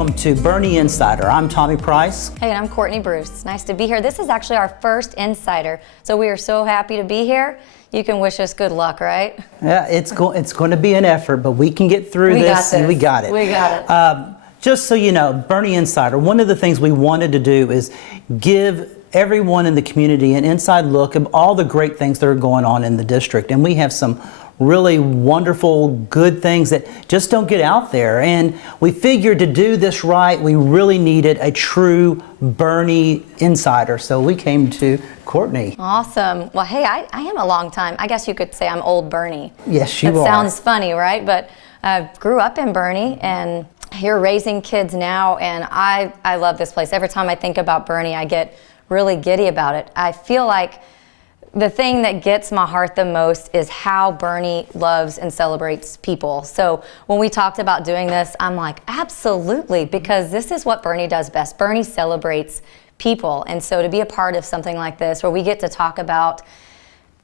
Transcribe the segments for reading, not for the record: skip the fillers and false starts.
welcome to Boerne Insider. I'm Tommy Price. Hey, and I'm Courtney Bruce. Nice to be here. This is actually our first Insider, so we are so happy to be here. You can wish us good luck, right? Yeah, it's going to be an effort, but we can get through this. And we got it. We got it. Just so you know, Boerne Insider, one of the things we wanted to do is give everyone in the community an inside look of all the great things that are going on in the district. And we have some really wonderful, good things that just don't get out there. And we figured to do this right, we really needed a true Boerne Insider. So we came to Courtney. Awesome. Well, hey, I am a long time. I guess you could say I'm old Boerne. Yes, you are. That sounds funny, right? But I grew up in Boerne and here raising kids now, and I love this place. Every time I think about Boerne, I get really giddy about it. I feel like the thing that gets my heart the most is how Boerne loves and celebrates people. So when we talked about doing this, I'm like, absolutely, because this is what Boerne does best. Boerne celebrates people. And so to be a part of something like this, where we get to talk about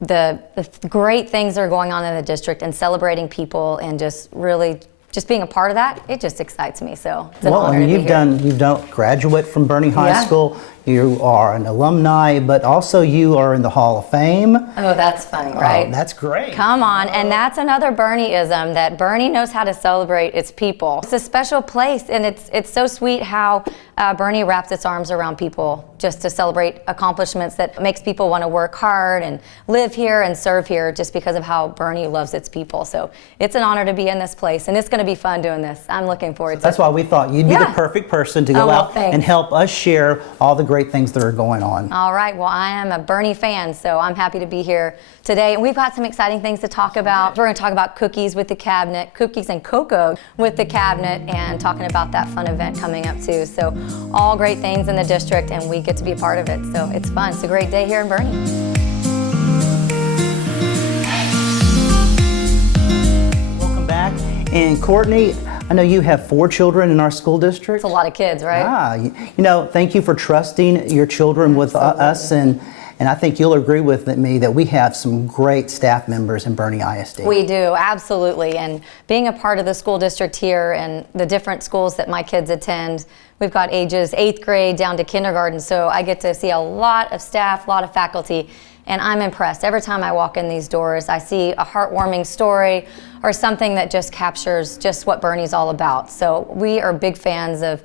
the great things that are going on in the district and celebrating people and just really just being a part of that, it just excites me. So it's an honor to be here. You've done graduate from Boerne High School. You are an alumni, but also you are in the Hall of Fame. Oh, that's funny, right? Oh, that's great. Come on, and that's another Boerne-ism, that Boerne knows how to celebrate its people. It's a special place, and it's so sweet how Boerne wraps its arms around people just to celebrate accomplishments that makes people want to work hard and live here and serve here just because of how Boerne loves its people. So it's an honor to be in this place, and it's going to be fun doing this. I'm looking forward to it. That's why we thought you'd be the perfect person to go out and help us share all the great things that are going on. All right, well, I am a Boerne fan, so I'm happy to be here today. And we've got some exciting things to talk about. We're going to talk about cookies with the cabinet, cookies and cocoa with the cabinet, and talking about that fun event coming up too. So all great things in the district, and we get to be a part of it. So it's fun. It's a great day here in Boerne. Welcome back. And Courtney, I know you have 4 children in our school district. It's a lot of kids, right? You know, thank you for trusting your children with us, and I think you'll agree with me that we have some great staff members in Boerne ISD. We do, absolutely. And being a part of the school district here and the different schools that my kids attend, we've got ages 8th grade down to kindergarten, so I get to see a lot of staff, a lot of faculty, and I'm impressed. Every time I walk in these doors, I see a heartwarming story or something that just captures just what Boerne's all about. So we are big fans of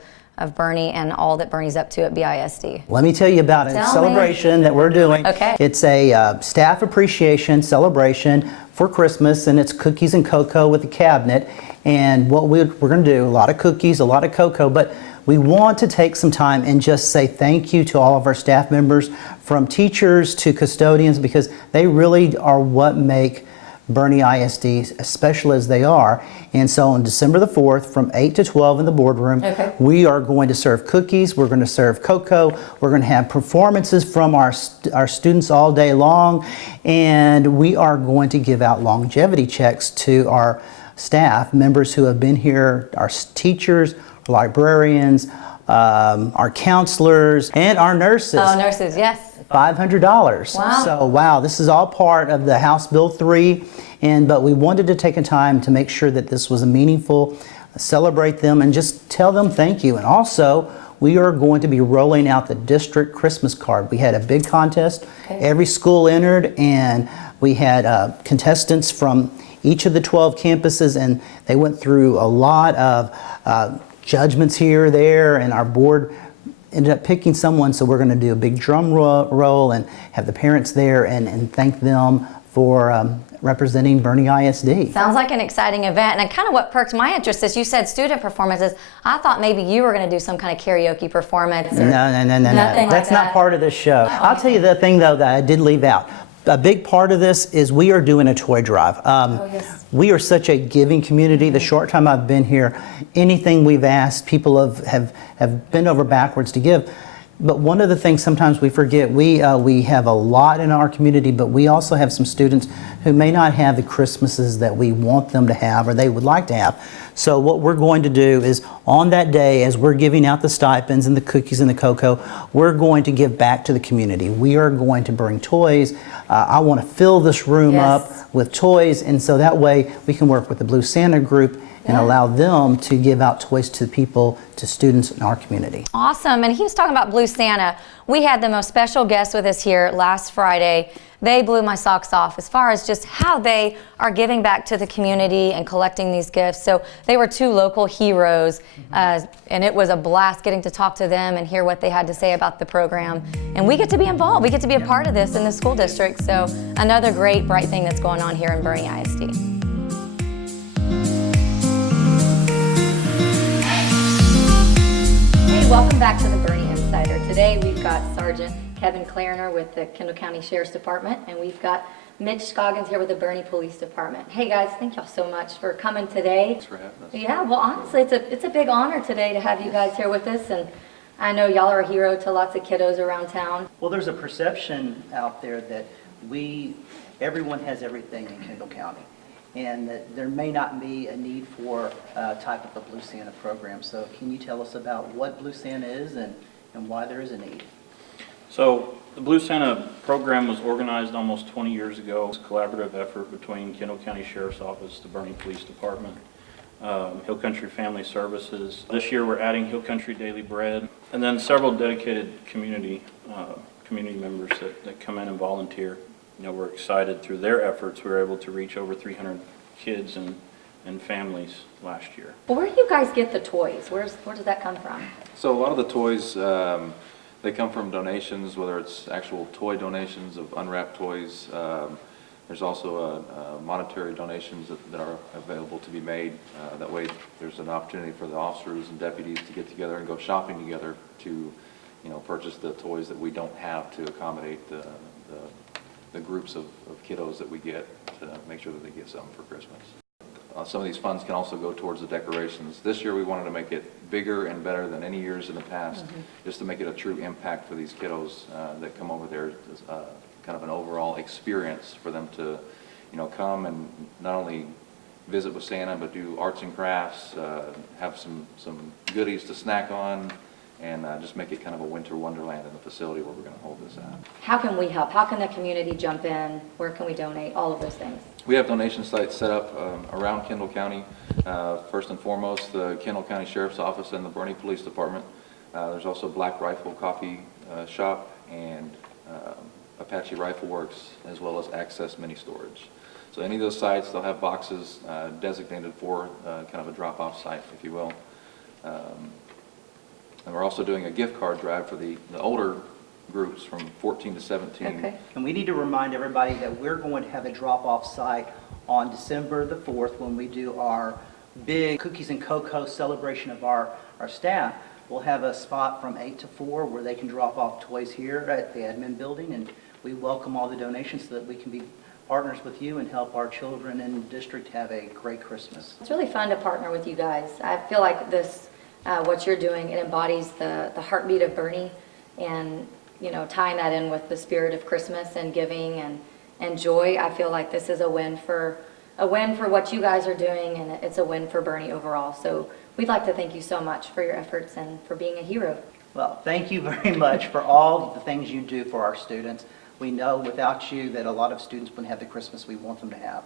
Boerne and all that Boerne's up to at BISD. Let me tell you about a celebration that we're doing. Okay. It's a staff appreciation celebration for Christmas, and it's cookies and cocoa with the cabinet. And what we're going to do, a lot of cookies, a lot of cocoa, but we want to take some time and just say thank you to all of our staff members, from teachers to custodians, because they really are what make Boerne ISD as special as they are. And so on December the 4th from 8 to 12 in the boardroom, we are going to serve cookies, we're going to serve cocoa, we're going to have performances from our students all day long, and we are going to give out longevity checks to our staff members who have been here, our teachers, librarians, our counselors, and our nurses. Oh, nurses, yes. $500. Wow. So wow, this is all part of the House Bill 3, but we wanted to take a time to make sure that this was a meaningful, celebrate them and just tell them thank you. And also, we are going to be rolling out the district Christmas card. We had a big contest. Every school entered, and we had contestants from each of the 12 campuses, and they went through a lot of judgments here or there, and our board ended up picking someone. So we're going to do a big drum roll and have the parents there and thank them for representing Boerne ISD. Sounds like an exciting event, and kind of what perked my interest is you said student performances. I thought maybe you were going to do some kind of karaoke performance. No. That's not part of this show. I'll tell you the thing though that I did leave out. A big part of this is we are doing a toy drive. We are such a giving community. The short time I've been here, anything we've asked, people have bent over backwards to give. But one of the things sometimes we forget, we have a lot in our community, but we also have some students who may not have the Christmases that we want them to have or they would like to have. So what we're going to do is on that day, as we're giving out the stipends and the cookies and the cocoa, we're going to give back to the community. We are going to bring toys. I want to fill this room up with toys, and so that way we can work with the Blue Santa group and allow them to give out toys to people, to students in our community. Awesome. And he was talking about Blue Santa. We had the most special guest with us here last Friday. They blew my socks off as far as just how they are giving back to the community and collecting these gifts. So they were two local heroes, and it was a blast getting to talk to them and hear what they had to say about the program. And we get to be involved. We get to be a part of this in the school district. So another great, bright thing that's going on here in Boerne ISD. Hey, welcome back to the Boerne Insider. Today we've got Sergeant Kevin Clariner with the Kendall County Sheriff's Department, and we've got Mitch Scoggins here with the Boerne Police Department. Hey guys, thank y'all so much for coming today. Thanks for having us. Yeah, well honestly, it's a big honor today to have you guys here with us, and I know y'all are a hero to lots of kiddos around town. Well, there's a perception out there that everyone has everything in Kendall County, and that there may not be a need for a type of a Blue Santa program. So can you tell us about what Blue Santa is and why there is a need? So the Blue Santa program was organized almost 20 years ago. It's a collaborative effort between Kendall County Sheriff's Office, the Boerne Police Department, Hill Country Family Services. This year we're adding Hill Country Daily Bread, and then several dedicated community members that come in and volunteer. You know, we're excited through their efforts. We were able to reach over 300 kids and families last year. Well, where do you guys get the toys? Where does that come from? So a lot of the toys, they come from donations, whether it's actual toy donations of unwrapped toys. There's also monetary donations that are available to be made. That way there's an opportunity for the officers and deputies to get together and go shopping together to, purchase the toys that we don't have to accommodate the groups of kiddos that we get to make sure that they get something for Christmas. Some of these funds can also go towards the decorations. This year we wanted to make it bigger and better than any years in the past, just to make it a true impact for these kiddos that come over there. It's kind of an overall experience for them to, come and not only visit with Santa, but do arts and crafts, have some goodies to snack on, and just make it kind of a winter wonderland in the facility where we're going to hold this at. How can we help? How can the community jump in? Where can we donate? All of those things. We have donation sites set up around Kendall County. First and foremost, the Kendall County Sheriff's Office and the Boerne Police Department. There's also Black Rifle Coffee Shop and Apache Rifle Works, as well as Access Mini Storage. So any of those sites, they'll have boxes designated for kind of a drop-off site, if you will. And we're also doing a gift card drive for the older groups from 14 to 17. Okay. And we need to remind everybody that we're going to have a drop-off site on December the 4th when we do our big cookies and cocoa celebration of our staff. We'll have a spot from 8 to 4 where they can drop off toys here at the admin building, and we welcome all the donations so that we can be partners with you and help our children in the district have a great Christmas. It's really fun to partner with you guys. I feel like this, what you're doing, it embodies the heartbeat of Boerne, and tying that in with the spirit of Christmas and giving and joy. I feel like this is a win for what you guys are doing, and it's a win for Boerne overall. So we'd like to thank you so much for your efforts and for being a hero. Well, thank you very much for all the things you do for our students. We know without you that a lot of students wouldn't have the Christmas we want them to have.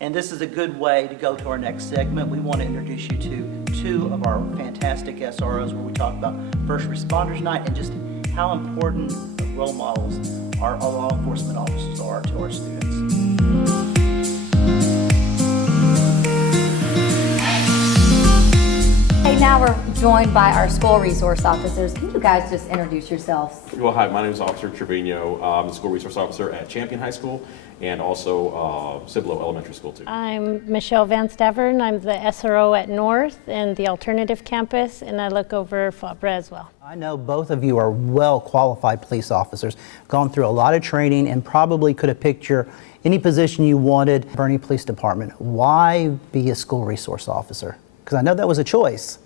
And this is a good way to go to our next segment. We want to introduce you to two of our fantastic SROs where we talk about First Responders Night and just how important role models our law enforcement officers are to our students. Hey, now we're joined by our school resource officers. Can you guys just introduce yourselves? Well, hi, my name is Officer Trevino. I'm the school resource officer at Champion High School and also Cibolo Elementary School too. I'm Michelle Van Stavern. I'm the SRO at North and the Alternative Campus, and I look over Fabra as well. I know both of you are well-qualified police officers, gone through a lot of training and probably could have picked any position you wanted. Boerne Police Department, why be a school resource officer? Because I know that was a choice.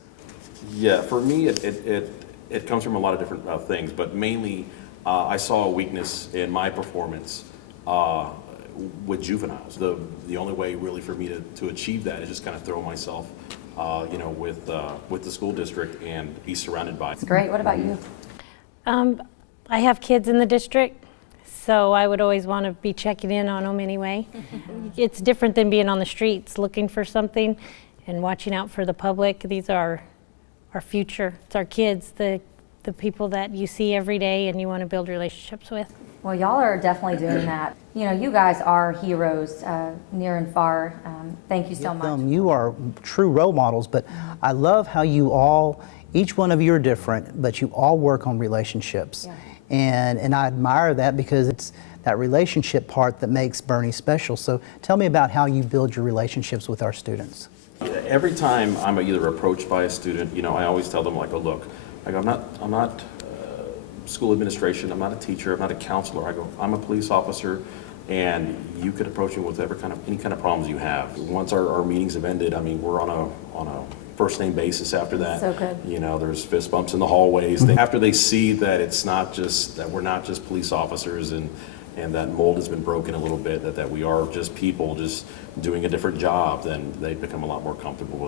Yeah, for me, it comes from a lot of different things, but mainly I saw a weakness in my performance with juveniles. The only way really for me to achieve that is just kind of throw myself with the school district and be surrounded by. Great. What about you? I have kids in the district, so I would always want to be checking in on them anyway. It's different than being on the streets looking for something. and watching out for the public. These are our future. It's our kids, the people that you see every day and you want to build relationships with. Well, y'all are definitely doing that. You know, you guys are heroes near and far. Thank you so much. You are true role models, but I love how you all, each one of you are different, but you all work on relationships. Yeah. And I admire that because it's that relationship part that makes Boerne special. So tell me about how you build your relationships with our students. Every time I'm either approached by a student, I always tell them, like, oh, look, I'm not school administration, I'm not a teacher, I'm not a counselor. I go, I'm a police officer, and you could approach me with any kind of problems you have. Once our meetings have ended, we're on a first name basis after that. So good. There's fist bumps in the hallways. After they see that it's not just, that we're not just police officers and that mold has been broken a little bit, that we are just people just doing a different job, then they become a lot more comfortable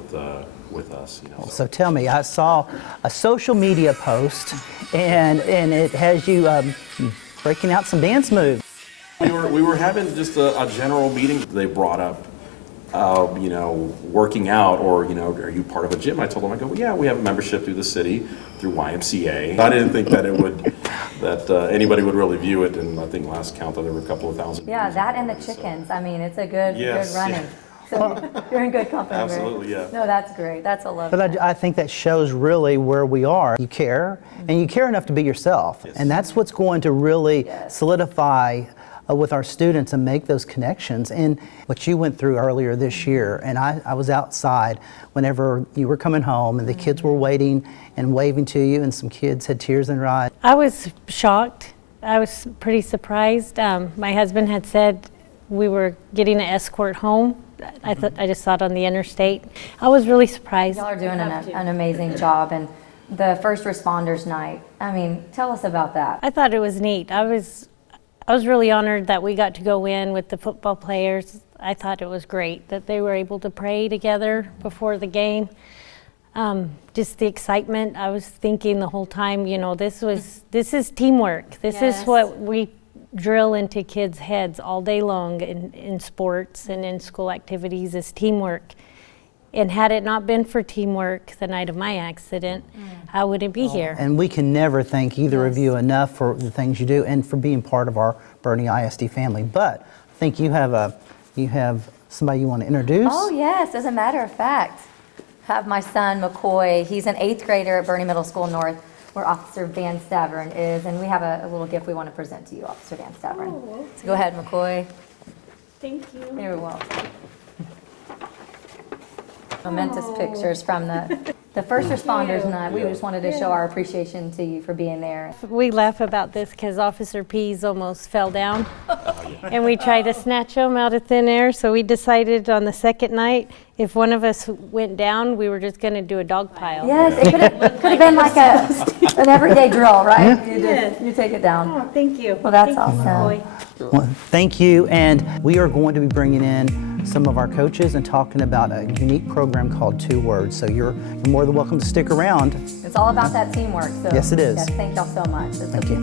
with us. So tell me, I saw a social media post, and it has you breaking out some dance moves. We were having just a general meeting. They brought up, working out, or, are you part of a gym? I told them, I go, well, yeah, we have a membership through the city, through YMCA. I didn't think that anybody would really view it, and I think last count there were a couple of thousand. Yeah, that and the chickens. It's a good running. Yeah. So you're in good company. Absolutely, yeah. No, that's great. That's a love. But I think that shows really where we are. You care, and you care enough to be yourself. Yes. And that's what's going to really solidify with our students and make those connections. And what you went through earlier this year, and I was outside whenever you were coming home and the kids were waiting and waving to you, and some kids had tears in their eyes. I was shocked. I was pretty surprised. My husband had said we were getting an escort home. I just saw it on the interstate. I was really surprised. Y'all are doing an amazing job, and the first responders night. Tell us about that. I thought it was neat. I was really honored that we got to go in with the football players. I thought it was great that they were able to pray together before the game. Just the excitement. I was thinking the whole time, this is teamwork. This is what we drill into kids' heads all day long in sports and in school activities, is teamwork. And had it not been for teamwork the night of my accident, I wouldn't be here. And we can never thank either of you enough for the things you do and for being part of our Boerne ISD family. But I think you have somebody you want to introduce. Oh yes, as a matter of fact, I have my son McCoy. He's an 8th grader at Boerne Middle School North, where Officer Van Stavern is, and we have a little gift we want to present to you, Officer Van Stavern. Oh, okay. So go ahead, McCoy. Thank you. You're welcome. Momentous pictures from the first responders night. We just wanted to show our appreciation to you for being there. We laugh about this because Officer Pease almost fell down, and we tried to snatch him out of thin air. So we decided on the second night, if one of us went down, we were just going to do a dog pile. Yes, it could have been like an everyday drill, right? You take it down. Oh, thank you. Well, that's Thank you, awesome. McCoy. Well, thank you, and we are going to be bringing in some of our coaches and talking about a unique program called 2 Words. So you're more than welcome to stick around. It's all about that teamwork. So Yes, it is. yes, thank y'all so much. It's Thank you.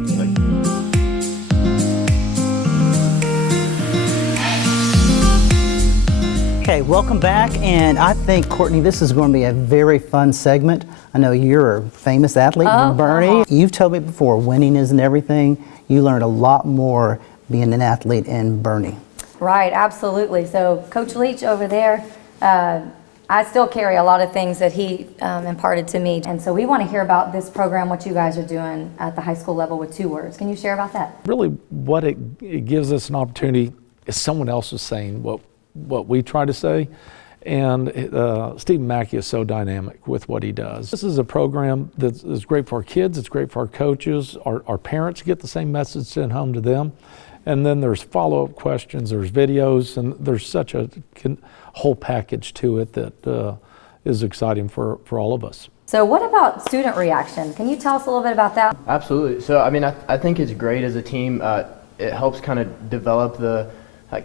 Okay, welcome back, and I think, Courtney, this is going to be a very fun segment. I know you're a famous athlete from Boerne. You've told me before, winning isn't everything. You learned a lot more being an athlete in Boerne. Right, absolutely. So Coach Leach over there, I still carry a lot of things that he imparted to me. And so we want to hear about this program, what you guys are doing at the high school level with 2 Words. Can you share about that? Really, what it gives us an opportunity is someone else is saying what we try to say. And Stephen Mackey is so dynamic with what he does. This is a program that is great for our kids, it's great for our coaches, our parents get the same message sent home to them. And then there's follow-up questions, there's videos, and there's such a whole package to it that is exciting for all of us. So what about student reaction? Can you tell us a little bit about that? Absolutely. So I think it's great as a team. It helps kind of develop the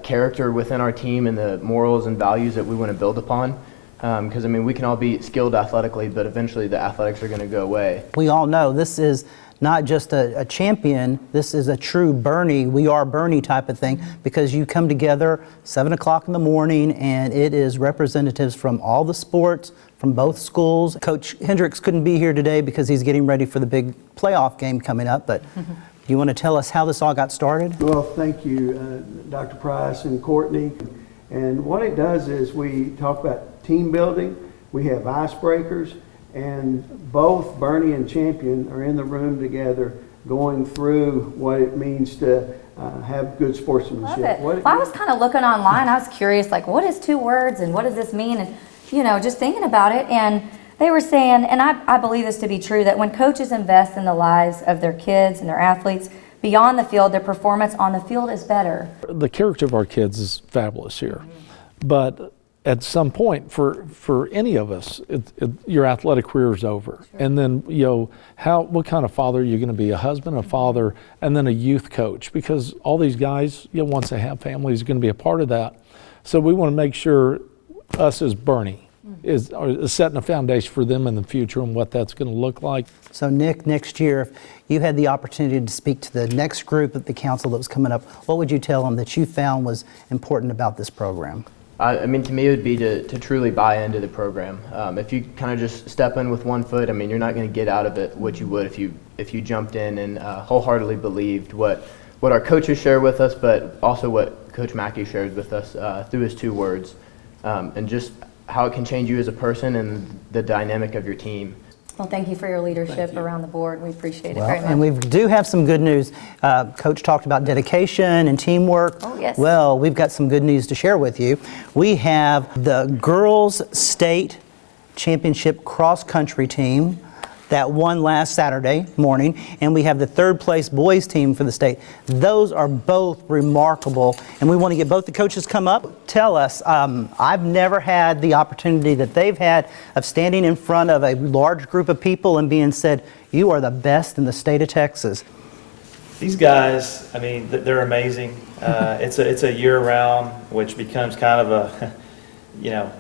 character within our team and the morals and values that we want to build upon. Because we can all be skilled athletically, but eventually the athletics are going to go away. We all know this is not just a champion, this is a true Boerne, we are Boerne type of thing, because you come together 7 o'clock in the morning and it is representatives from all the sports, from both schools. Coach Hendricks couldn't be here today because he's getting ready for the big playoff game coming up, but you want to tell us how this all got started? Well, thank you, Dr. Price and Courtney. And what it does is we talk about team building, we have icebreakers, and both Boerne and Champion are in the room together going through what it means to have good sportsmanship. Love it. Well, I was kind of looking online. I was curious, like, what is 2 words and what does this mean? And, you know, just thinking about it. And they were saying, and I believe this to be true, that when coaches invest in the lives of their kids and their athletes beyond the field, their performance on the field is better. The character of our kids is fabulous here. But at some point, for any of us, your athletic career is over. Sure. And then, you know, what kind of father are you going to be? A husband, a father, and then a youth coach. Because all these guys, you know, once they have families, are going to be a part of that. So we want to make sure us as Boerne is setting a foundation for them in the future and what that's going to look like. So Nick, next year, if you had the opportunity to speak to the next group at the council that was coming up, what would you tell them that you found was important about this program? I mean, to me, it would be to truly buy into the program. If you kind of just step in with one foot, I mean, you're not going to get out of it what you would if you jumped in and wholeheartedly believed what our coaches share with us, but also what Coach Mackey shares with us through his 2 words, and just how it can change you as a person and the dynamic of your team. Well, thank you for your leadership around the board. We appreciate it very much. And we do have some good news. Coach talked about dedication and teamwork. Oh, yes. Well, we've got some good news to share with you. We have the girls' state championship cross-country team that won last Saturday morning, and we have the 3rd place boys team for the state. Those are both remarkable, and we want to get both the coaches come up. Tell us, I've never had the opportunity that they've had of standing in front of a large group of people and being said, you are the best in the state of Texas. These guys, I mean, they're amazing. It's a year-round, which becomes kind of a, you know,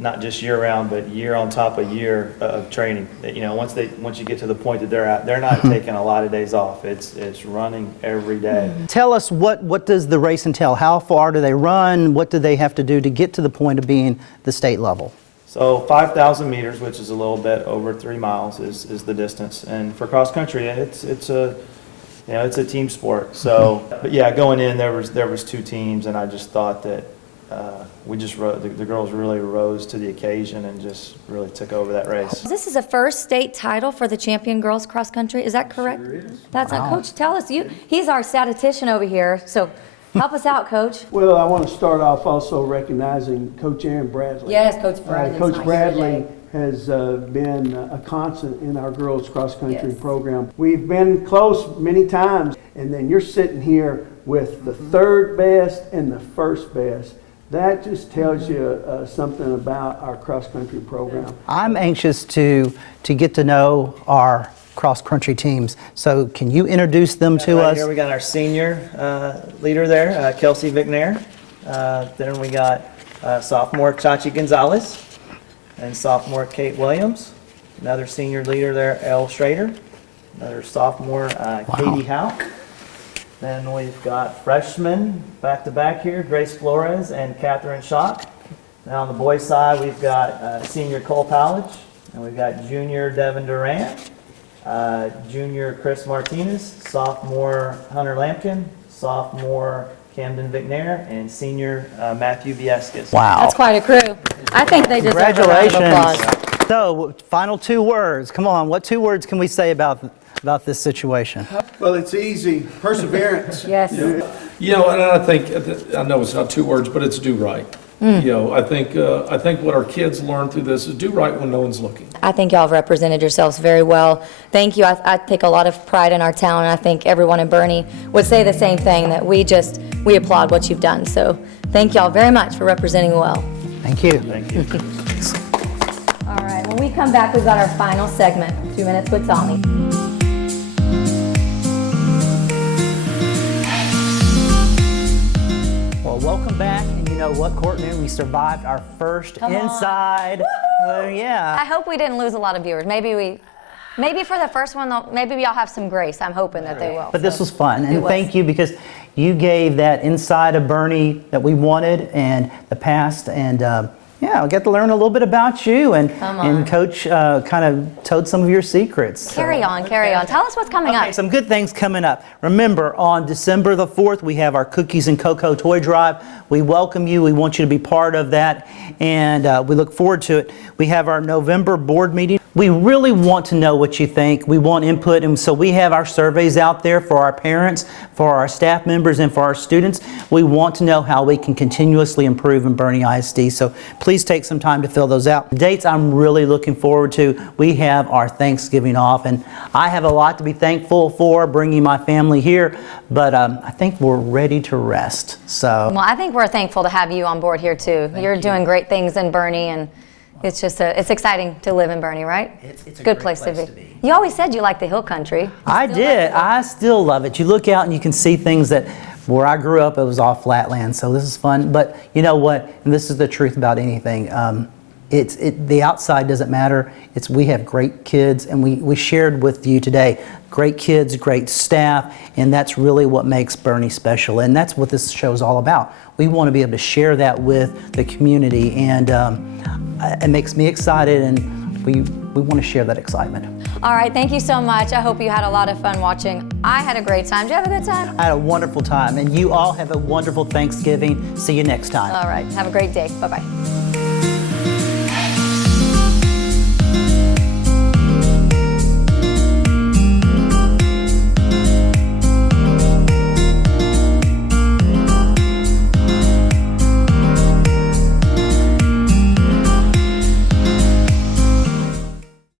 not just year-round, but year on top of year of training. You know, once you get to the point that they're at, they're not taking a lot of days off. It's running every day. Tell us, what does the race entail? How far do they run? What do they have to do to get to the point of being the state level? So 5,000 meters, which is a little bit over 3 miles, is the distance. And for cross country, it's a team sport. So, but yeah, going in there was 2 teams, and I just thought that the girls really rose to the occasion and just really took over that race. This is a first state title for the champion girls cross country. Is that correct? Sure is. That's wow. Coach, tell us. He's our statistician over here, so help us out, Coach. Well, I want to start off also recognizing Coach Aaron Bradley. Yes, Coach Bradley. Coach Bradley has been a constant in our girls cross-country program. We've been close many times, and then you're sitting here with the 3rd best and the 1st best. That just tells you something about our cross-country program. I'm anxious to get to know our cross-country teams. So can you introduce them to us? Here we got our senior leader there, Kelsey Vicknair. Then we got sophomore Chachi Gonzalez and sophomore Kate Williams. Another senior leader there, Elle Schrader. Another sophomore Katie Houck. Then we've got freshmen back-to-back here, Grace Flores and Catherine Schock. Now on the boys' side, we've got senior Cole Pallage, and we've got junior Devin Durant, junior Chris Martinez, sophomore Hunter Lampkin, sophomore Camden Vicknair, and senior Matthew Bieskis. Wow. That's quite a crew. I think they deserve a round of applause. So, final 2 words. Come on, what 2 words can we say about this situation? Well, it's easy. Perseverance. Yes. You know, and I think, I know it's not 2 words, but it's do right. You know, I think what our kids learn through this is do right when no one's looking. I think y'all have represented yourselves very well. Thank you. I take a lot of pride in our town, and I think everyone in Boerne would say the same thing, that we applaud what you've done. So thank y'all very much for representing well. Thank you. Thank you. All right, when we come back, we've got our final segment, 2 Minutes with Tommy. Well, welcome back, and you know what, Courtney? We survived our first Inside. Yeah. I hope we didn't lose a lot of viewers. Maybe we Maybe for the first one, maybe y'all have some grace. I'm hoping that they will. But this So, was fun, it and was. thank you, because you gave that inside of Boerne that we wanted, and the past, and yeah, I got to learn a little bit about you, and Come on. and Coach kind of told some of your secrets. So- Carry on, carry on. Tell us what's coming Okay, up. some good things coming up. Remember, on December the 4th, we have our Cookies and Cocoa Toy Drive. We welcome you. We want you to be part of that, and we look forward to it. We have our November board meeting. We really want to know what you think. We want input, and so we have our surveys out there for our parents, for our staff members, and for our students. We want to know how we can continuously improve in Boerne ISD, so please take some time to fill those out. The dates I'm really looking forward to, we have our Thanksgiving off, and I have a lot to be thankful for, bringing my family here, but I think we're ready to rest. So. Well, I think we're thankful to have you on board here too. You're doing great things in Boerne, and it's just it's exciting to live in Boerne, right? It's a good great place to place be. to be. You always said you liked the hill country. I did. I still love it. You look out and you can see things that where I grew up, it was all flatland. So this is fun. But you know what? And this is the truth about anything. The outside doesn't matter. We have great kids, and we shared with you today. Great kids, great staff, and that's really what makes Boerne special. And that's what this show is all about. We want to be able to share that with the community, and it makes me excited, and we want to share that excitement. All right, thank you so much. I hope you had a lot of fun watching. I had a great time. Did you have a good time? I had a wonderful time, and you all have a wonderful Thanksgiving. See you next time. All right, have a great day. Bye-bye.